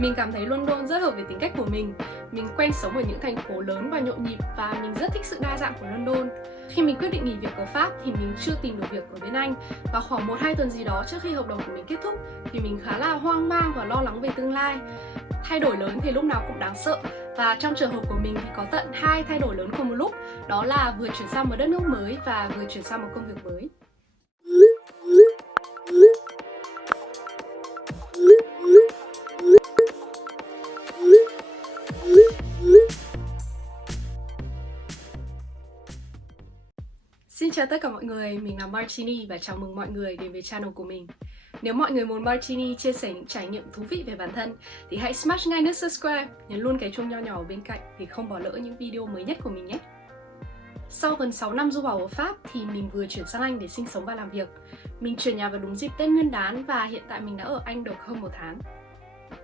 Mình cảm thấy London rất hợp với tính cách của mình. Mình quen sống ở những thành phố lớn và nhộn nhịp và mình rất thích sự đa dạng của London. Khi mình quyết định nghỉ việc ở Pháp thì mình chưa tìm được việc ở bên Anh và khoảng 1-2 tuần gì đó trước khi hợp đồng của mình kết thúc thì mình khá là hoang mang và lo lắng về tương lai. Thay đổi lớn thì lúc nào cũng đáng sợ và trong trường hợp của mình thì có tận 2 thay đổi lớn cùng một lúc, đó là vừa chuyển sang một đất nước mới và vừa chuyển sang một công việc mới. Xin chào tất cả mọi người, mình là Martini và chào mừng mọi người đến với channel của mình. Nếu mọi người muốn Martini chia sẻ những trải nghiệm thú vị về bản thân thì hãy smash ngay nút subscribe, nhấn luôn cái chuông nho nhỏ ở bên cạnh để không bỏ lỡ những video mới nhất của mình nhé. Sau gần 6 năm du học ở Pháp thì mình vừa chuyển sang Anh để sinh sống và làm việc. Mình chuyển nhà vào đúng dịp Tết Nguyên đán và hiện tại mình đã ở Anh được hơn 1 tháng.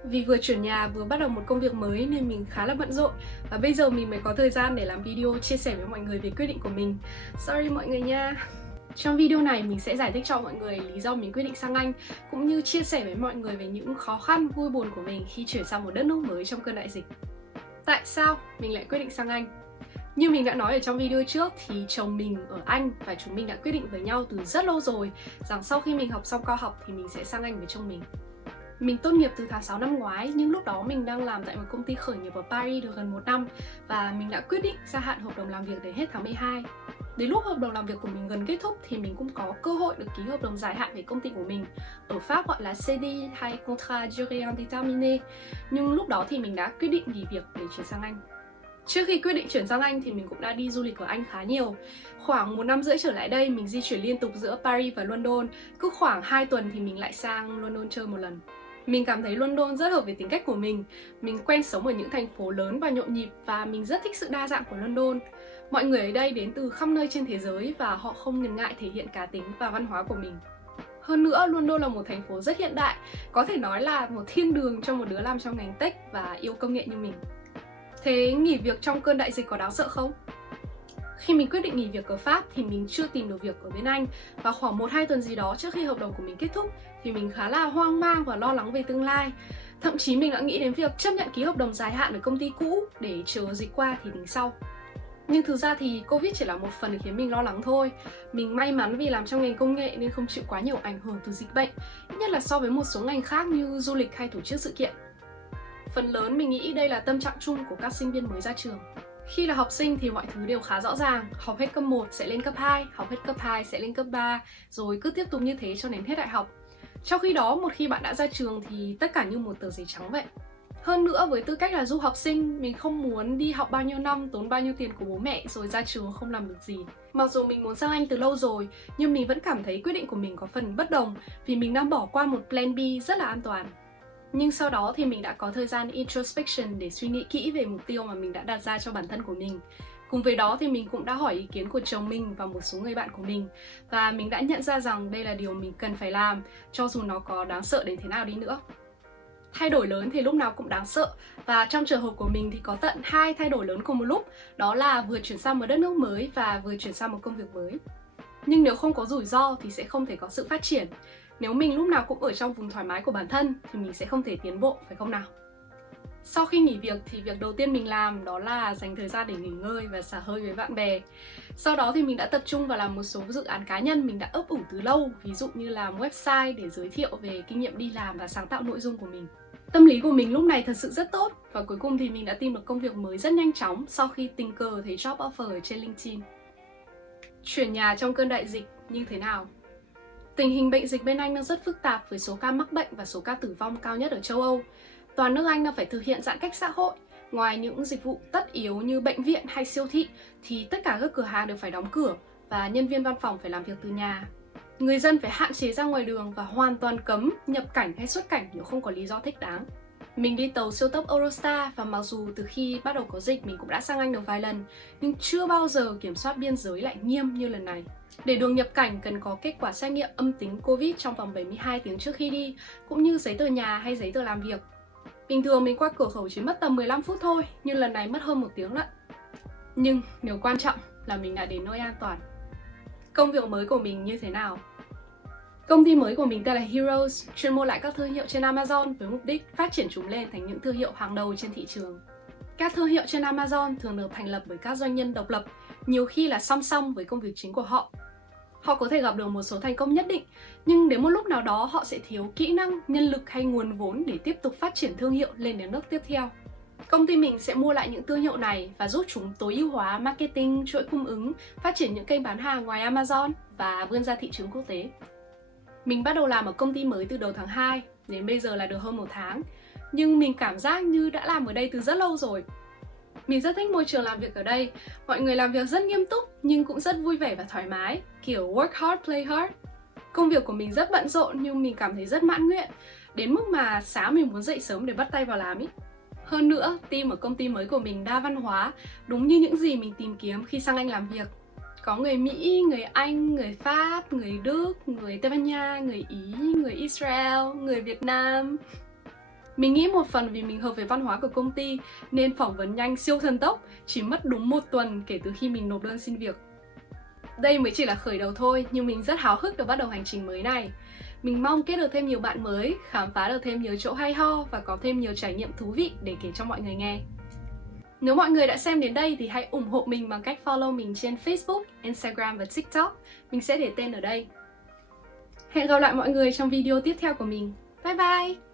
Vì vừa chuyển nhà vừa bắt đầu một công việc mới nên mình khá là bận rộn và bây giờ mình mới có thời gian để làm video chia sẻ với mọi người về quyết định của mình. Sorry mọi người nha. Trong video này mình sẽ giải thích cho mọi người lý do mình quyết định sang Anh cũng như chia sẻ với mọi người về những khó khăn, vui buồn của mình khi chuyển sang một đất nước mới trong cơn đại dịch. Tại sao mình lại quyết định sang Anh? Như mình đã nói ở trong video trước thì chồng mình ở Anh và chúng mình đã quyết định với nhau từ rất lâu rồi rằng sau khi mình học xong cao học thì mình sẽ sang Anh với chồng mình. Mình tốt nghiệp từ tháng 6 năm ngoái nhưng lúc đó mình đang làm tại một công ty khởi nghiệp ở Paris được gần 1 năm và mình đã quyết định gia hạn hợp đồng làm việc đến hết tháng 12. Đến lúc hợp đồng làm việc của mình gần kết thúc thì mình cũng có cơ hội được ký hợp đồng dài hạn với công ty của mình. Ở Pháp gọi là CDI hay Contrat Durée Indéterminée. Nhưng lúc đó thì mình đã quyết định nghỉ việc để chuyển sang Anh. Trước khi quyết định chuyển sang Anh thì mình cũng đã đi du lịch ở Anh khá nhiều. Khoảng 1 năm rưỡi trở lại đây mình di chuyển liên tục giữa Paris và London. Cứ khoảng 2 tuần thì mình lại sang London chơi một lần. Mình cảm thấy London rất hợp với tính cách của mình. Mình quen sống ở những thành phố lớn và nhộn nhịp và mình rất thích sự đa dạng của London. Mọi người ở đây đến từ khắp nơi trên thế giới và họ không ngần ngại thể hiện cá tính và văn hóa của mình. Hơn nữa, London là một thành phố rất hiện đại, có thể nói là một thiên đường cho một đứa làm trong ngành tech và yêu công nghệ như mình. Thế nghỉ việc trong cơn đại dịch có đáng sợ không? Khi mình quyết định nghỉ việc ở Pháp thì mình chưa tìm được việc ở bên Anh và khoảng 1-2 tuần gì đó trước khi hợp đồng của mình kết thúc thì mình khá là hoang mang và lo lắng về tương lai. Thậm chí mình đã nghĩ đến việc chấp nhận ký hợp đồng dài hạn ở công ty cũ để chờ dịch qua thì tính sau. Nhưng thực ra thì Covid chỉ là một phần khiến mình lo lắng thôi. Mình may mắn vì làm trong ngành công nghệ nên không chịu quá nhiều ảnh hưởng từ dịch bệnh, ít nhất là so với một số ngành khác như du lịch hay tổ chức sự kiện. Phần lớn mình nghĩ đây là tâm trạng chung của các sinh viên mới ra trường. Khi là học sinh thì mọi thứ đều khá rõ ràng, học hết cấp 1 sẽ lên cấp 2, học hết cấp 2 sẽ lên cấp 3, rồi cứ tiếp tục như thế cho đến hết đại học. Trong khi đó, một khi bạn đã ra trường thì tất cả như một tờ giấy trắng vậy. Hơn nữa, với tư cách là du học sinh, mình không muốn đi học bao nhiêu năm, tốn bao nhiêu tiền của bố mẹ rồi ra trường không làm được gì. Mặc dù mình muốn sang Anh từ lâu rồi, nhưng mình vẫn cảm thấy quyết định của mình có phần bất đồng vì mình đang bỏ qua một plan B rất là an toàn. Nhưng sau đó thì mình đã có thời gian introspection để suy nghĩ kỹ về mục tiêu mà mình đã đặt ra cho bản thân của mình. Cùng với đó thì mình cũng đã hỏi ý kiến của chồng mình và một số người bạn của mình. Và mình đã nhận ra rằng đây là điều mình cần phải làm, cho dù nó có đáng sợ đến thế nào đi nữa. Thay đổi lớn thì lúc nào cũng đáng sợ và trong trường hợp của mình thì có tận 2 thay đổi lớn cùng một lúc, đó là vừa chuyển sang một đất nước mới và vừa chuyển sang một công việc mới. Nhưng nếu không có rủi ro thì sẽ không thể có sự phát triển. Nếu mình lúc nào cũng ở trong vùng thoải mái của bản thân thì mình sẽ không thể tiến bộ, phải không nào? Sau khi nghỉ việc thì việc đầu tiên mình làm đó là dành thời gian để nghỉ ngơi và xả hơi với bạn bè. Sau đó thì mình đã tập trung vào làm một số dự án cá nhân mình đã ấp ủ từ lâu, ví dụ như làm website để giới thiệu về kinh nghiệm đi làm và sáng tạo nội dung của mình. Tâm lý của mình lúc này thật sự rất tốt và cuối cùng thì mình đã tìm được công việc mới rất nhanh chóng sau khi tình cờ thấy job offer ở trên LinkedIn. Chuyển nhà trong cơn đại dịch như thế nào? Tình hình bệnh dịch bên Anh đang rất phức tạp với số ca mắc bệnh và số ca tử vong cao nhất ở châu Âu. Toàn nước Anh đang phải thực hiện giãn cách xã hội. Ngoài những dịch vụ tất yếu như bệnh viện hay siêu thị thì tất cả các cửa hàng đều phải đóng cửa và nhân viên văn phòng phải làm việc từ nhà. Người dân phải hạn chế ra ngoài đường và hoàn toàn cấm nhập cảnh hay xuất cảnh nếu không có lý do thích đáng. Mình đi tàu siêu tốc Eurostar và mặc dù từ khi bắt đầu có dịch mình cũng đã sang Anh được vài lần, nhưng chưa bao giờ kiểm soát biên giới lại nghiêm như lần này. Để được nhập cảnh cần có kết quả xét nghiệm âm tính Covid trong vòng 72 tiếng trước khi đi, cũng như giấy tờ nhà hay giấy tờ làm việc. Bình thường mình qua cửa khẩu chỉ mất tầm 15 phút thôi, nhưng lần này mất hơn 1 tiếng lận. Nhưng điều quan trọng là mình đã đến nơi an toàn. Công việc mới của mình như thế nào? Công ty mới của mình tên là Heroes, chuyên mua lại các thương hiệu trên Amazon với mục đích phát triển chúng lên thành những thương hiệu hàng đầu trên thị trường. Các thương hiệu trên Amazon thường được thành lập bởi các doanh nhân độc lập, nhiều khi là song song với công việc chính của họ. Họ có thể gặp được một số thành công nhất định, nhưng đến một lúc nào đó họ sẽ thiếu kỹ năng, nhân lực hay nguồn vốn để tiếp tục phát triển thương hiệu lên đến nước tiếp theo. Công ty mình sẽ mua lại những thương hiệu này và giúp chúng tối ưu hóa marketing, chuỗi cung ứng, phát triển những kênh bán hàng ngoài Amazon và vươn ra thị trường quốc tế. Mình bắt đầu làm ở công ty mới từ đầu tháng 2, đến bây giờ là được hơn 1 tháng. Nhưng mình cảm giác như đã làm ở đây từ rất lâu rồi. Mình rất thích môi trường làm việc ở đây. Mọi người làm việc rất nghiêm túc nhưng cũng rất vui vẻ và thoải mái, kiểu work hard, play hard. Công việc của mình rất bận rộn nhưng mình cảm thấy rất mãn nguyện, đến mức mà sáng mình muốn dậy sớm để bắt tay vào làm ý. Hơn nữa, team ở công ty mới của mình đa văn hóa, đúng như những gì mình tìm kiếm khi sang Anh làm việc. Có người Mỹ, người Anh, người Pháp, người Đức, người Tây Ban Nha, người Ý, người Israel, người Việt Nam. Mình nghĩ một phần vì mình hợp với văn hóa của công ty nên phỏng vấn nhanh siêu thần tốc, chỉ mất đúng 1 tuần kể từ khi mình nộp đơn xin việc. Đây mới chỉ là khởi đầu thôi, nhưng mình rất háo hức được bắt đầu hành trình mới này. Mình mong kết được thêm nhiều bạn mới, khám phá được thêm nhiều chỗ hay ho và có thêm nhiều trải nghiệm thú vị để kể cho mọi người nghe. Nếu mọi người đã xem đến đây thì hãy ủng hộ mình bằng cách follow mình trên Facebook, Instagram và TikTok. Mình sẽ để tên ở đây. Hẹn gặp lại mọi người trong video tiếp theo của mình. Bye bye!